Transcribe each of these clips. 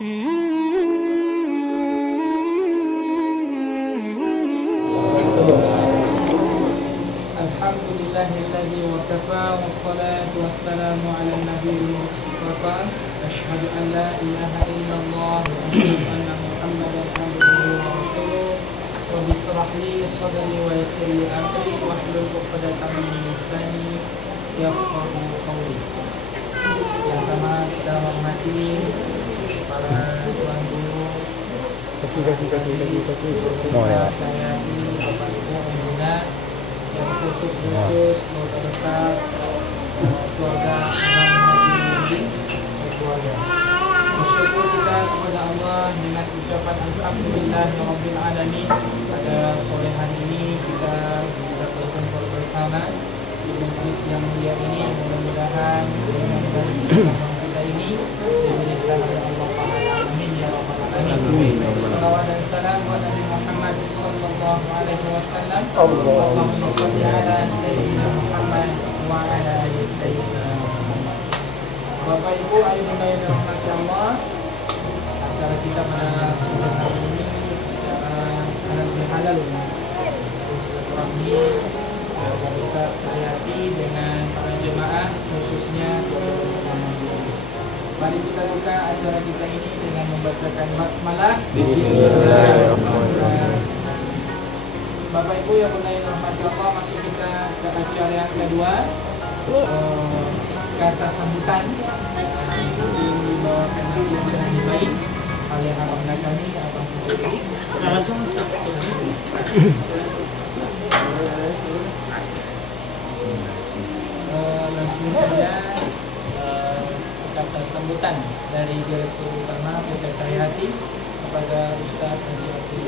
Alhamdulillahilladzi wa kafa wassalatu wassalamu ala nabiyil mustafa asyhadu an la ilaha illallah wa asyhadu anna muhammadan abduhu wa rasuluh rabbi shrah li sadri wa yassir li amri wahlul 'uqdatam min lisani yafqahu qawli. Yang sama kita hormati para tuan guru, saya di Bapak Ibu Bunda, yang khusus keluarga besar keluarga keluarga. Bersyukur kita kepada Allah dengan ucapan Alhamdulillahirabbil alamin. Pada sore hari ini kita bisa berkumpul bersama di majelis yang mulia ini. Mudah-mudahan dengan garis kita ini diberikan oleh Allah Taala. Amin ya rabbal alamin. Salawat dan salam kepada Nabi Muhammad sallallahu alaihi wasallam. Allahumma shalli ala sayyidina Muhammad wa ala ali sayyidina Muhammad. Bapak Ibu, ayo bunda yang dirahmati Allah, acara kita pada sore hari ini akan berhalal silaturahmi yang bisa terhati dengan para jemaah, khususnya mari kita buka acara kita ini dengan membacakan basmalah. Bismillahirrahmanirrahim. Bapak Ibu yang bunda yang dirahmati Allah, masuk kita ke acara yang kedua, kata sambutan yang dibawakan dengan baik oleh abang kami, Abang Putri. Langsung saja kata sambutan dari Direktur Utama PT Cahyati kepada Ustaz Haji Abdul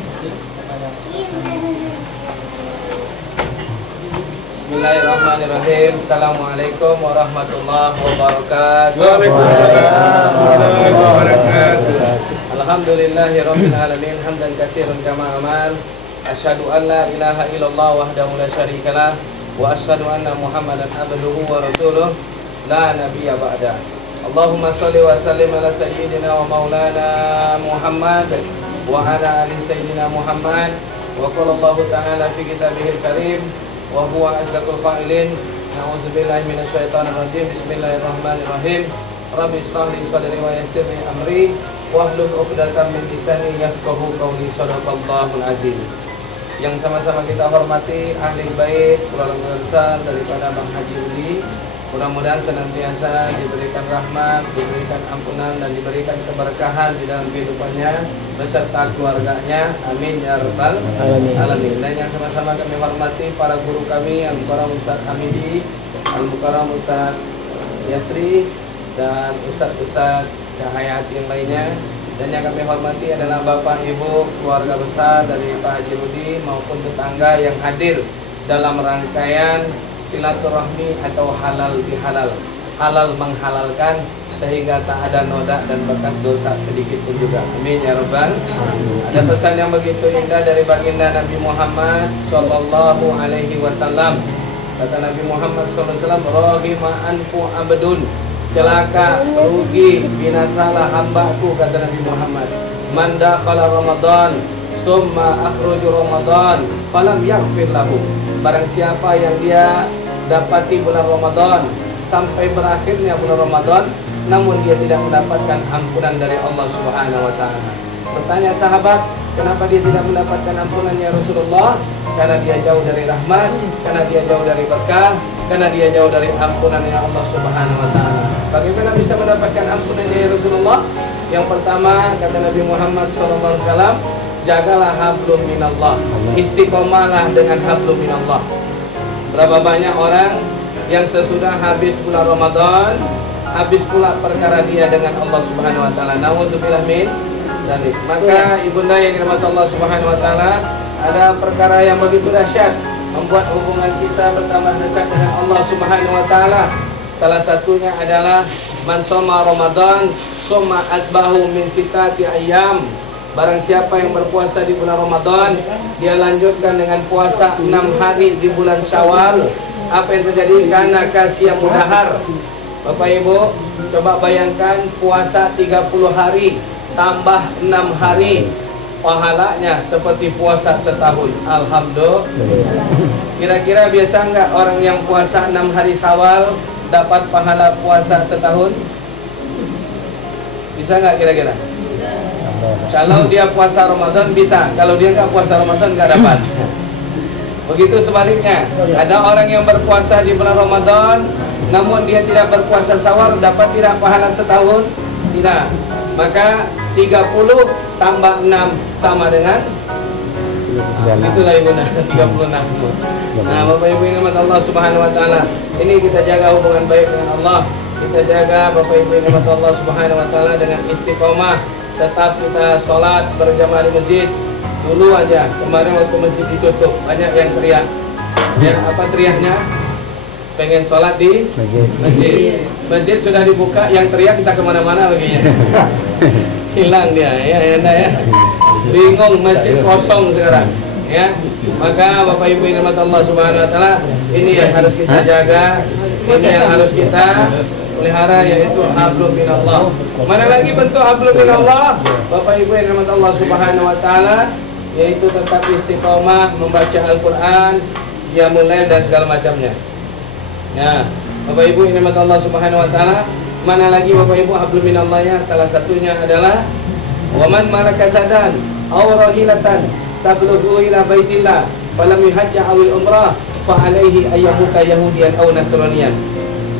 Muslim, kepada Bismillahirrahmanirrahim. Assalamualaikum warahmatullahi wabarakatuh. Waalaikumsalam warahmatullahi wabarakatuh. Alhamdulillahirabbil alamin hamdan katsiran kama amal. Asyhadu an la ilaha illallah wahdahu la syarikalah wa asyhadu anna Muhammadan abduhu wa rasuluh la nabiyya ba'da. Allahumma shalli wa sallim ala sayyidina wa maulana Muhammad wa ala ali sayyidina Muhammad. Wa qala Allah ta'ala fi kitabihil karim wa huwa asdaqul qailin. Na'udzubillahi minasyaitonir rajim. Bismillahirrahmanirrahim. Rabbi shrah li sadri wa yassir li amri wahlul 'uqdatam min lisani yafqahu qawli. Shadaqallahul azim. Yang sama-sama kita hormati ahli bait keluarga besar daripada Bang Haji Udi, mudah-mudahan senantiasa diberikan rahmat, diberikan ampunan, dan diberikan keberkahan di dalam kehidupannya beserta keluarganya. Amin ya rabbal alamin. Dan yang sama-sama kami hormati para guru kami, Al-Mukarram Ustaz Hamidi, Al-Mukarram Ustaz Yasri, dan Ustaz-Ustaz Cahyati yang lainnya. Dan yang kami hormati adalah Bapak Ibu keluarga besar dari Pak Haji Rudi maupun tetangga yang hadir dalam rangkaian silaturahmi atau halal bihalal, halal menghalalkan sehingga tak ada noda dan bekas dosa sedikit pun juga. Amin ya rabbal. Ada pesan yang begitu indah dari baginda Nabi Muhammad sallallahu alaihi wasallam. Kata Nabi Muhammad sallallahu alaihi wasallam, "Rahima anfu abdun." Celaka, rugi, binasalah hambaku, kata Nabi Muhammad. Man dakhala Ramadan summa akhruju Ramadan falam yaghfir lahu. Barang siapa yang dia dapati bulan Ramadan sampai berakhirnya bulan Ramadan namun dia tidak mendapatkan ampunan dari Allah Subhanahu wa taala. Bertanya sahabat, kenapa dia tidak mendapatkan ampunan ya Rasulullah? Karena dia jauh dari rahmat, karena dia jauh dari berkah, karena dia jauh dari ampunan ya Allah Subhanahu wa taala. Bagaimana bisa mendapatkan ampunan ya Rasulullah? Yang pertama, kata Nabi Muhammad SAW, jagalah hablum minallah, istiqomahlah dengan hablum minallah. Berapa banyak orang yang sesudah habis bulan Ramadan, habis pula perkara dia dengan Allah Subhanahu wa taala. Nauzubillah min dzalik. Maka ibunda yang dirahmati Allah Subhanahu wa taala, ada perkara yang begitu dahsyat membuat hubungan kita bertambah dekat dengan Allah Subhanahu wa taala. Salah satunya adalah man shoma Ramadan summa atbahu min sittati ayyam. Barang siapa yang berpuasa di bulan Ramadan, dia lanjutkan dengan puasa 6 hari di bulan Syawal. Apa yang terjadi? Karena kasih mudahar. Bapak Ibu, coba bayangkan puasa 30 hari tambah 6 hari, pahalanya seperti puasa setahun. Alhamdulillah. Kira-kira biasa nggak orang yang puasa 6 hari Syawal dapat pahala puasa setahun? Bisa nggak kira-kira? Kalau dia puasa Ramadan bisa, kalau dia nggak puasa Ramadan nggak dapat. Begitu sebaliknya, ada orang yang berpuasa di bulan Ramadan, namun dia tidak berpuasa Syawal, dapat tidak pahala setahun? Tidak. Maka 30 tambah 6 sama dengan itulah Ibu, 36. Nah, Bapak Ibu yang dirahmati Allah Subhanahu wa taala, ini kita jaga hubungan baik dengan Allah. Kita jaga Bapak Ibu yang dirahmati Allah Subhanahu wa taala dengan istiqomah. Tetap kita sholat berjamaah di masjid. Dulu aja kemarin waktu masjid ditutup banyak yang teriak. Ya, apa teriaknya? Pengen sholat di masjid. Masjid sudah dibuka, yang teriak kita kemana-mana lagi ya. Hilang dia ya, ya. Bingung, masjid kosong sekarang. Ya, maka Bapak Ibu yang dirahmati Allah Subhanahu wa taala, ini yang harus kita jaga, ini yang harus kita pelihara, yaitu hablum minallah. Mana lagi bentuk hablum minallah? Bapak Ibu yang dirahmati Allah Subhanahu wa taala, yaitu tetap istiqomah membaca Al-Qur'an, qiyamul lail dan segala macamnya. Ya, Bapak Ibu yang dirahmati Allah Subhanahu wa taala, mana lagi Bapak Ibu hablum minallahnya? Salah satunya adalah waman malaka zadan aw rahilatan tablughu ila baitillah falam yuhajja awil umrah fa alaihi ayyamuta yahudiyan aw nasraniyan.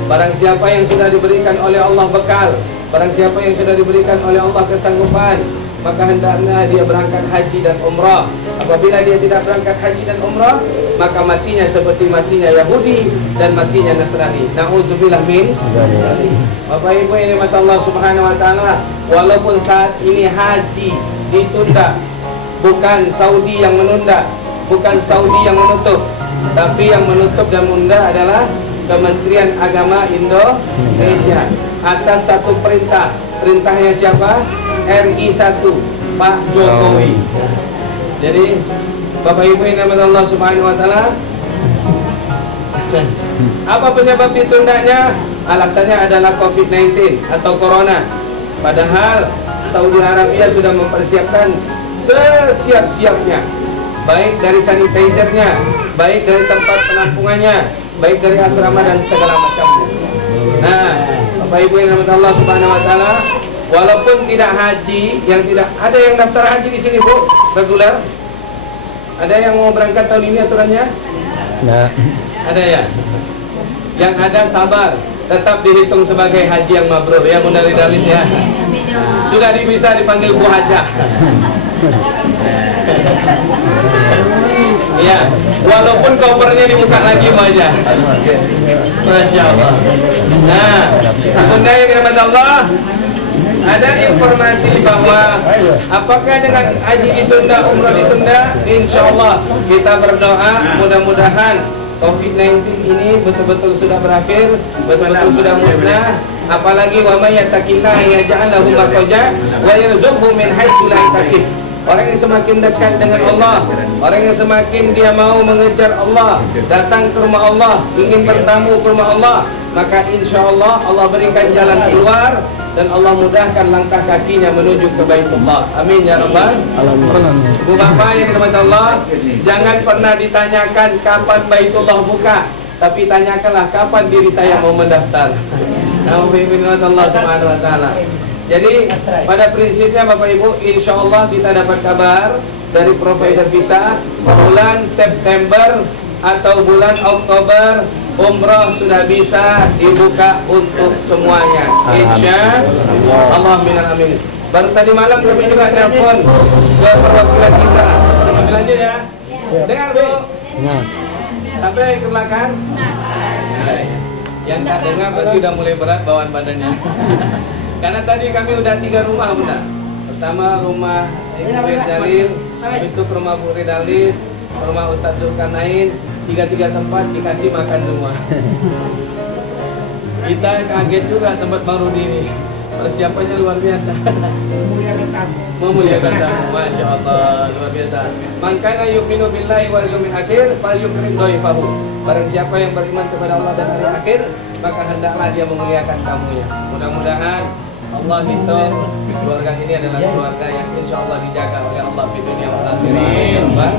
Barang siapa yang sudah diberikan oleh Allah bekal, barang siapa yang sudah diberikan oleh Allah kesanggupan, maka hendaknya dia berangkat haji dan umrah. Apabila dia tidak berangkat haji dan umrah, maka matinya seperti matinya Yahudi dan matinya Nasrani. Nauzubillah min. Bapak Ibu yang dirahmati Allah Subhanahu wa taala, walaupun saat ini haji ditunda, bukan Saudi yang menunda, bukan Saudi yang menutup, tapi yang menutup dan menunda adalah Kementerian Agama Indonesia atas satu perintah. Perintahnya siapa? RI 1 Pak Jokowi. Jadi Bapak Ibu yang dirahmati Allah Subhanahu wa taala, apa penyebab ditundanya? Alasannya adalah COVID-19 atau Corona. Padahal Saudi Arabia sudah mempersiapkan sesiap-siapnya, baik dari sanitizernya, baik dari tempat penampungannya, baik dari asrama dan segala macamnya. Nah, Bapak Ibu yang dirahmati Allah Subhanahu wa taala, walaupun tidak haji, yang tidak ada yang daftar haji di sini, Bu, reguler. Ada yang mau berangkat tahun ini aturannya? Nah. Ada ya? Yang ada sabar, tetap dihitung sebagai haji yang mabrur ya, Bunda Ridalis ya. Sudah bisa dipanggil Bu Hajah. Ya, walaupun kopernya dibuka lagi aja. Masya Allah. Nah, Bunda yang dirahmati Allah, ada informasi bahwa apakah dengan haji ditunda, umrah ditunda, insya Allah kita berdoa mudah-mudahan COVID-19 ini betul-betul sudah berakhir, betul-betul sudah musnah. Apalagi wa may yattaqillaha yaj'al lahu makhraja wa yarzuqhu min haitsu la yahtasib. Orang yang semakin dekat dengan Allah, orang yang semakin dia mau mengejar Allah, datang ke rumah Allah, ingin bertamu ke rumah Allah, maka insya Allah Allah berikan jalan keluar dan Allah mudahkan langkah kakinya menuju ke Baitullah. Amin ya rabbal alamin. Ibu bapak yang dirahmati Allah, jangan pernah ditanyakan kapan Baitullah buka, tapi tanyakanlah kapan diri saya mau mendaftar. Alhamdulillah Allah Subhanahu wa taala. Jadi pada prinsipnya Bapak Ibu, insya Allah kita dapat kabar dari provider visa bulan September atau bulan Oktober umrah sudah bisa dibuka untuk semuanya. Insya Allah minal amin. Baru tadi malam kami juga telepon ke perwakilan kita. Ambil aja ya. Dengar Bu. Sampai ke belakang. Yang tak dengar berarti udah mulai berat bawaan badannya. Karena tadi kami udah 3 rumah Bunda. Pertama rumah Ibu Jalil, habis itu ke rumah Bu Ridalis, ke rumah Ustadz Zulkarnain, 3 tempat dikasih makan semua. Kita kaget juga tempat baru ini. Persiapannya luar biasa. Memuliakan tamu. Memuliakan tamu, Masya Allah, luar biasa. Man kana yu'minu billahi wal yawmil akhir falyukrim dhaifahu. Barang siapa yang beriman kepada Allah dan hari akhir, maka hendaklah dia memuliakan tamunya. Mudah-mudahan Allah hitung keluarga ini adalah keluarga yang insya Allah dijaga oleh Allah di dunia wal akhirat.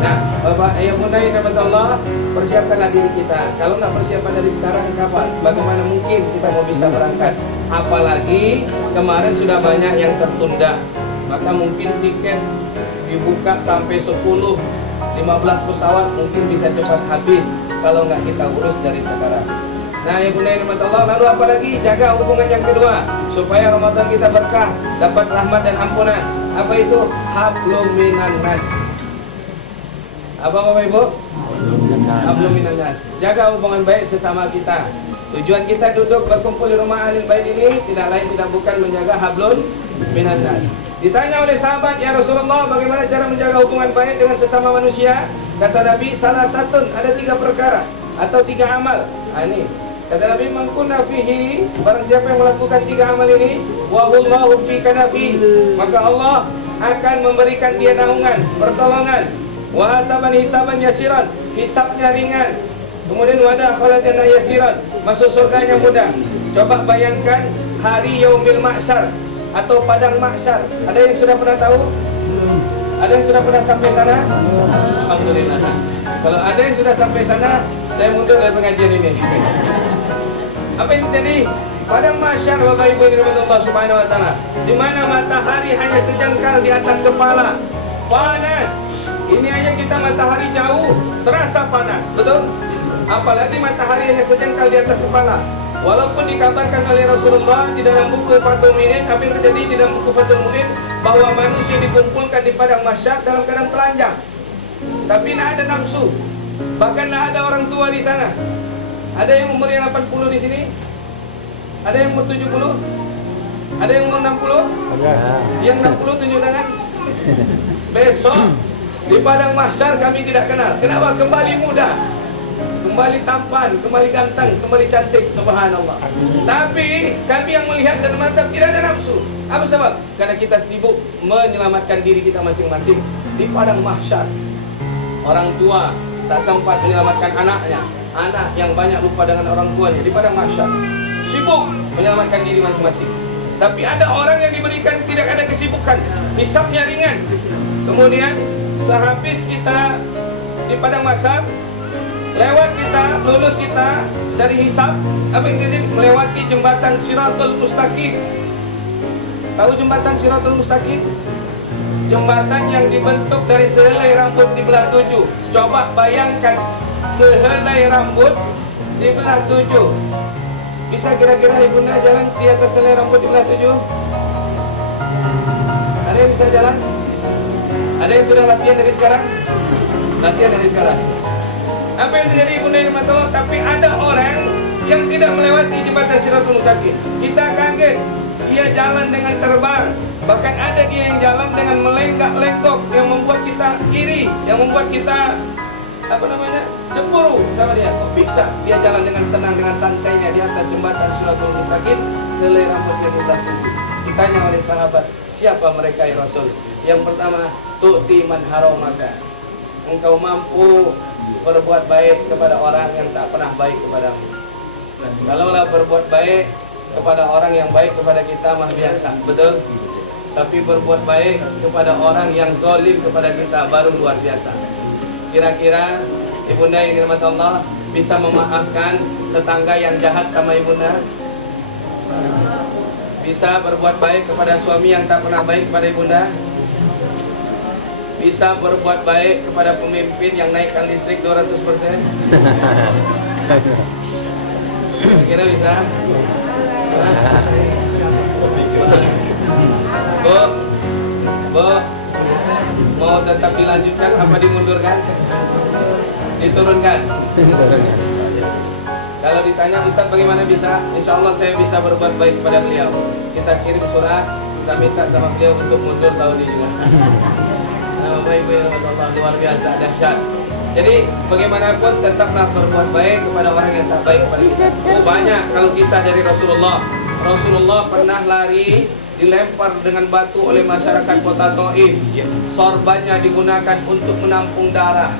Nah, Bapak, ayah bunda yang dapat Allah, persiapkanlah diri kita. Kalau nggak persiapan dari sekarang, kapan? Bagaimana mungkin kita mau bisa berangkat? Apalagi kemarin sudah banyak yang tertunda. Maka mungkin tiket dibuka sampai 10, 15 pesawat mungkin bisa cepat habis kalau nggak kita urus dari sekarang. Nah, ya bunda yang rahmat Allah, lalu apa lagi? Jaga hubungan yang kedua supaya Ramadan kita berkah, dapat rahmat dan ampunan. Apa itu? Hablum minan nas. Apa Bapak Ibu? Hablum minan nas. Jaga hubungan baik sesama kita. Tujuan kita duduk berkumpul di rumah Ahlul Bait ini tidak lain tidak bukan menjaga hablum minan nas. Ditanya oleh sahabat, ya Rasulullah, bagaimana cara menjaga hubungan baik dengan sesama manusia? Kata Nabi, salah satu ada 3 perkara atau 3 amal. Ini kata Nabi, mangkunna fihi, barang siapa yang melakukan 3 amal ini, wa wallahu fi kanafi, maka Allah akan memberikan dia naungan, pertolongan. Wa hasaban hisaban yasiran, hisabnya ringan. Kemudian wadah khalajana yasiran, masuk surganya mudah. Coba bayangkan hari yaumil mahsyar atau padang mahsyar. Ada yang sudah pernah tahu? Ada yang sudah pernah sampai sana? Alhamdulillah. Kalau ada yang sudah sampai sana, saya mundur dari pengajian ini. Apa yang terjadi? Padang mahsyar, Bapak Ibu yang dirahmati Allah Subhanahu wa taala, di mana matahari hanya sejengkal di atas kepala. Panas. Ini aja kita matahari jauh, terasa panas, betul? Apalagi matahari hanya sejengkal di atas kepala. Walaupun dikabarkan oleh Rasulullah di dalam buku Fathul Mu'in, apa yang terjadi di dalam buku Fathul Mu'in, bahwa manusia dikumpulkan di padang mahsyar dalam keadaan telanjang, tapi tidak ada nafsu, bahkan tidak ada orang tua di sana. Ada yang umur yang 80 di sini? Ada yang umur 70? Ada yang umur 60? Yang 60 tunjuk tangan. Besok di padang mahsyar kami tidak kenal. Kenapa? Kembali muda, kembali tampan, kembali ganteng, kembali cantik, subhanallah. Tapi kami yang melihat dan menatap tidak ada nafsu. Apa sebab? Karena kita sibuk menyelamatkan diri kita masing-masing di padang mahsyar. Orang tua tak sempat menyelamatkan anaknya, anak yang banyak lupa dengan orang tuanya di padang mahsyar, sibuk menyelamatkan diri masing-masing. Tapi ada orang yang diberikan tidak ada kesibukan, hisabnya ringan. Kemudian sehabis kita di padang mahsyar, lewat kita, lulus kita dari hisab, apa yang terjadi? Melewati jembatan Shiratul Mustaqim. Tahu jembatan Shiratul Mustaqim? Jembatan yang dibentuk dari sehelai rambut dibelah 7. Coba bayangkan sehelai rambut dibelah 7. Bisa kira-kira ibunda jalan di atas sehelai rambut dibelah 7? Ada yang bisa jalan? Ada yang sudah latihan dari sekarang? Latihan dari sekarang. Apa yang terjadi ibunda yang matullah? Tapi ada orang yang tidak melewati jembatan Shiratul Mustaqim. Kita kaget, dia jalan dengan terbang. Bahkan ada dia yang jalan dengan melenggak-lenggok, yang membuat kita iri, yang membuat kita cemburu sama dia. Kok bisa dia jalan dengan tenang, dengan santainya di atas jembatan Shiratul Mustaqim, selai rambutnya dibelah 7. Ditanya oleh sahabat, siapa mereka ya Rasul? Yang pertama, tu'ti man haramaka, engkau mampu berbuat baik kepada orang yang tak pernah baik kepadamu. Kalaulah berbuat baik kepada orang yang baik kepada kita mah biasa, betul? Tapi berbuat baik kepada orang yang zalim kepada kita baru luar biasa. Kira-kira ibunda yang dirahmati Allah bisa memaafkan tetangga yang jahat sama ibunda? Bisa berbuat baik kepada suami yang tak pernah baik kepada ibunda? Bisa berbuat baik kepada pemimpin yang naikkan listrik 200%? Kira bisa? Bu, mau tetap dilanjutkan apa dimundurkan? Diturunkan? Kalau ditanya Ustaz bagaimana bisa? Insya Allah saya bisa berbuat baik kepada beliau. Kita kirim surat, kita minta sama beliau untuk mundur tahun ini juga. Baik, luar biasa, dahsyat. Jadi bagaimanapun tetaplah berbuat baik kepada orang yang tak baik kepada kita. Oh banyak kalau kisah dari Rasulullah. Rasulullah pernah lari dilempar dengan batu oleh masyarakat kota Taif. Sorbannya digunakan untuk menampung darah.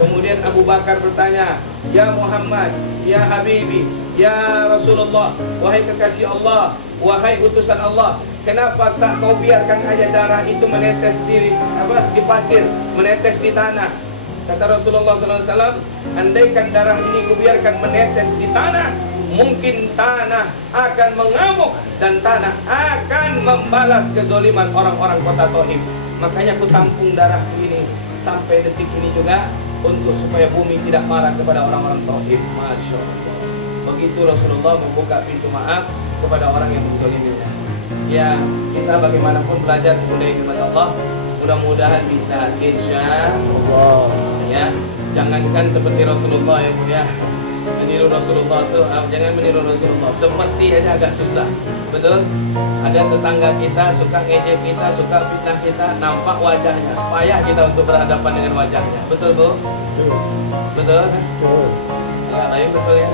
Kemudian Abu Bakar bertanya, "Ya Muhammad, ya Habibi, ya Rasulullah, wahai kekasih Allah, wahai utusan Allah, kenapa tak kau biarkan aja darah itu menetes di pasir, menetes di tanah?" Kata Rasulullah SAW, "Andaikan darah ini kubiarkan menetes di tanah, mungkin tanah akan mengamuk dan tanah akan membalas kezaliman orang-orang kota Taif. Makanya ku tampung darahku ini sampai detik ini juga untuk supaya bumi tidak marah kepada orang-orang Taif." Masya Allah. Begitu Rasulullah membuka pintu maaf kepada orang yang menzaliminya. Ya, kita bagaimanapun belajar mengenai firman Allah, mudah-mudahan bisa, insya Allah. Ya, jangankan seperti Rasulullah ya Bu ya. Meniru Rasulullah tuh, jangan meniru Rasulullah. Seperti aja agak susah, betul? Ada tetangga kita suka ngejek kita, suka fitnah kita, nampak wajahnya, payah kita untuk berhadapan dengan wajahnya, betul Bu? Betul? Enggak lain betul ya.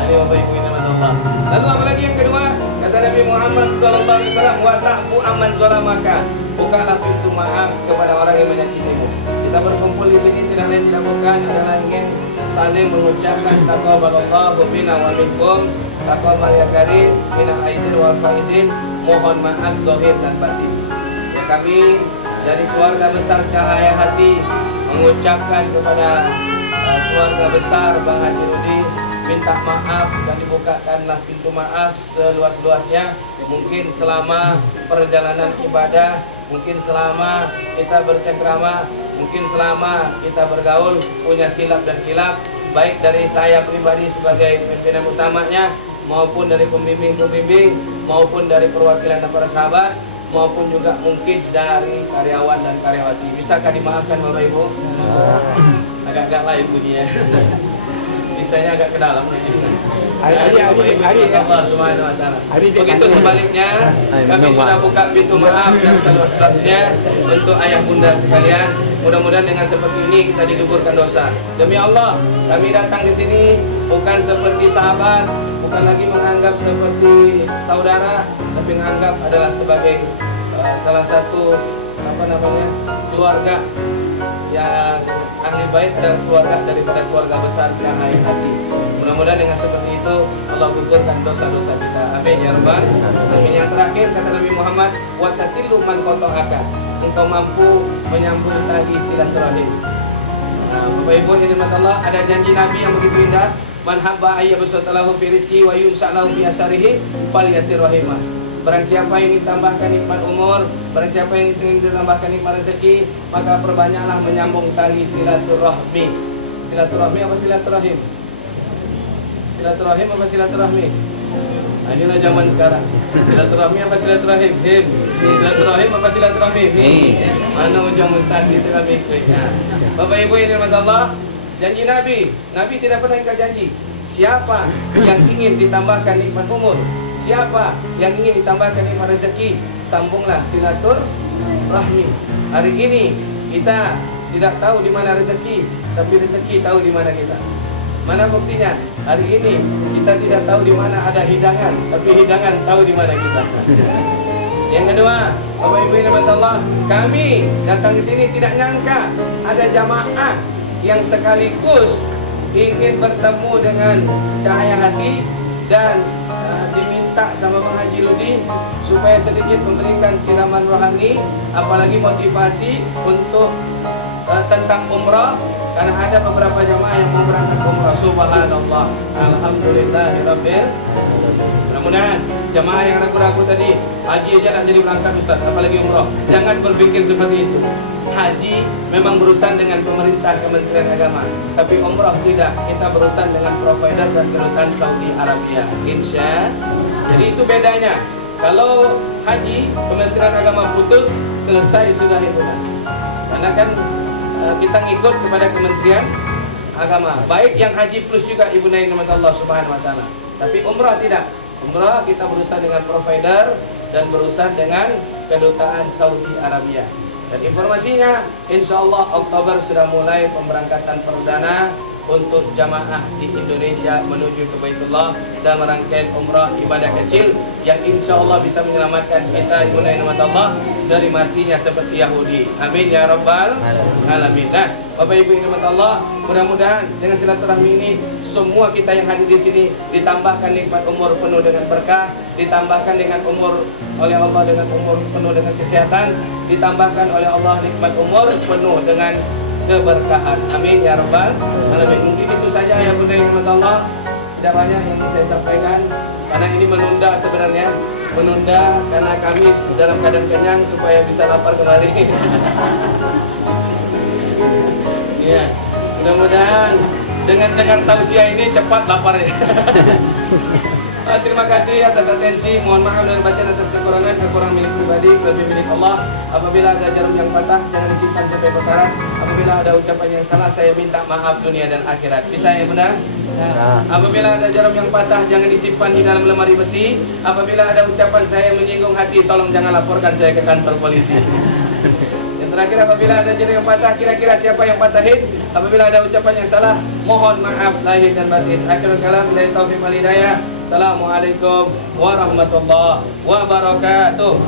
Ini Bapak Ibu ini Allah. Lalu apa lagi yang kedua? Kata Nabi Muhammad SAW, "Wa ta'fu amman zalamaka." Bukalah pintu maaf kepada orang yang menyakitimu. Kita berkumpul di sini tidak lain tidak bukan adalah ingin saling mengucapkan taqabbalallahu minna wa minkum, taqabbal ya karim minal aizin wal faizin. Mohon maaf zahir dan batin. Ya, kami dari keluarga besar Cahaya Hati mengucapkan kepada keluarga besar Bang Haji Rudi, minta maaf dan dibukakanlah pintu maaf seluas-luasnya. Mungkin selama perjalanan ibadah, mungkin selama kita bercengkrama, mungkin selama kita bergaul punya silap dan khilaf, baik dari saya pribadi sebagai pimpinan utamanya, maupun dari pembimbing-pembimbing, maupun dari perwakilan para sahabat, maupun juga mungkin dari karyawan dan karyawati. Bisakah dimaafkan Bapak Ibu? Agak-agak lain bunyinya. Bisanya agak ke dalam. Allah Subhanahu wa taala. Begitu sebaliknya, kami sudah buka pintu maaf yang seluas-luasnya untuk ayah bunda sekalian. Mudah-mudahan dengan seperti ini kita digugurkan dosa. Demi Allah, kami datang di sini bukan seperti sahabat, bukan lagi menganggap seperti saudara, tapi menganggap adalah sebagai salah satu keluarga yang ahli bait dan keluarga daripada keluarga besar Cahaya Hati. Mudah-mudahan dengan seperti itu Allah gugurkan dosa-dosa kita. Amin ya rabbal alamin. Yang terakhir kata Nabi Muhammad, wa tasillu man qata'aka. Engkau mampu menyambung tali silaturahim. Nah, Bapak Ibu ini Allah, ada janji Nabi yang begitu indah. Man habba ayyabsatalahu fi rizqi wa yunsalahu fi asarihi falyasir rahimah. Barang siapa yang ingin tambahkan nikmat umur, barang siapa yang ingin ditambahkan nikmat rezeki, maka perbanyaklah menyambung tali silaturahmi. Silaturahmi apa silaturahim? Silaturahim apa silaturahmi? Nah, inilah zaman sekarang. Silaturahmi apa silaturahim? Silaturahim apa silaturahmi? Mana ujung ustaz itu kami ikutnya. Bapak Ibu yang dirahmati Allah, janji Nabi, Nabi tidak pernah ingkar janji. Siapa yang ingin ditambahkan nikmat umur, siapa yang ingin ditambahkan nikmat rezeki, sambunglah silaturahmi. Hari ini kita tidak tahu di mana rezeki, tapi rezeki tahu di mana kita. Mana buktinya? Hari ini kita tidak tahu di mana ada hidangan, tapi hidangan tahu di mana kita. Yang kedua, Bapak Ibu yang dirahmati Allah, kami datang di sini tidak nyangka ada jamaah yang sekaligus ingin bertemu dengan Cahaya Hati dan diminta sama Bang Haji Rudi supaya sedikit memberikan siraman rohani, apalagi motivasi untuk tentang umrah, karena ada beberapa jamaah yang mau berangkat umrah. Subhanallah, alhamdulillahirabbil alamin. Mudah-mudahan jamaah yang ragu-ragu tadi, haji aja nak jadi berangkat Ustaz, apalagi umrah. Jangan berpikir seperti itu. Haji memang berurusan dengan pemerintah Kementerian Agama, tapi umrah tidak. Kita berurusan dengan provider dan kedutaan Saudi Arabia. Insya. Jadi itu bedanya. Kalau haji Kementerian Agama putus, selesai sudah itu. Karena kan kita ngikut kepada Kementerian Agama. Baik yang haji plus juga Ibu Nain Allah Subhanahu wa taala. Tapi umrah tidak. Umrah kita berurusan dengan provider dan berurusan dengan kedutaan Saudi Arabia. Dan informasinya, insya Allah Oktober sudah mulai pemberangkatan perdana untuk jamaah di Indonesia menuju ke Baitullah dalam rangkaian umrah ibadah kecil yang insya Allah bisa menyelamatkan kita mengenai nama Allah dari matinya seperti Yahudi. Amin ya rabbal alamin. Nah, Bapak Ibu yang dirahmati Allah, mudah-mudahan dengan silaturahmi ini semua kita yang hadir di sini ditambahkan nikmat umur penuh dengan berkah, ditambahkan dengan umur oleh Allah dengan umur penuh dengan kesehatan, ditambahkan oleh Allah nikmat umur penuh dengan keberkahan. Amin ya rabbal alamin. Mungkin itu saja ya Bunda yang dirahmati Allah. Tidak banyak yang saya sampaikan karena ini menunda sebenarnya, menunda karena Kamis dalam keadaan kenyang supaya bisa lapar kembali. Ya, mudah-mudahan dengan tausiah ini cepat laparnya. Terima kasih atas atensi. Mohon maaf dan batin atas kekurangan milik pribadi, lebih milik Allah. Apabila ada jarum yang patah, jangan disimpan sampai bakaran. Apabila ada ucapan yang salah, saya minta maaf dunia dan akhirat. Bisa ya benar? Apabila ada jarum yang patah, jangan disimpan di dalam lemari besi. Apabila ada ucapan saya menyinggung hati, tolong jangan laporkan saya ke kantor polisi. Yang terakhir, apabila ada jarum yang patah, kira-kira siapa yang patahin? Apabila ada ucapan yang salah, mohon maaf lahir dan batin. Akhirul kalam, billahi taufiq wal hidayah. Assalamualaikum warahmatullahi wabarakatuh.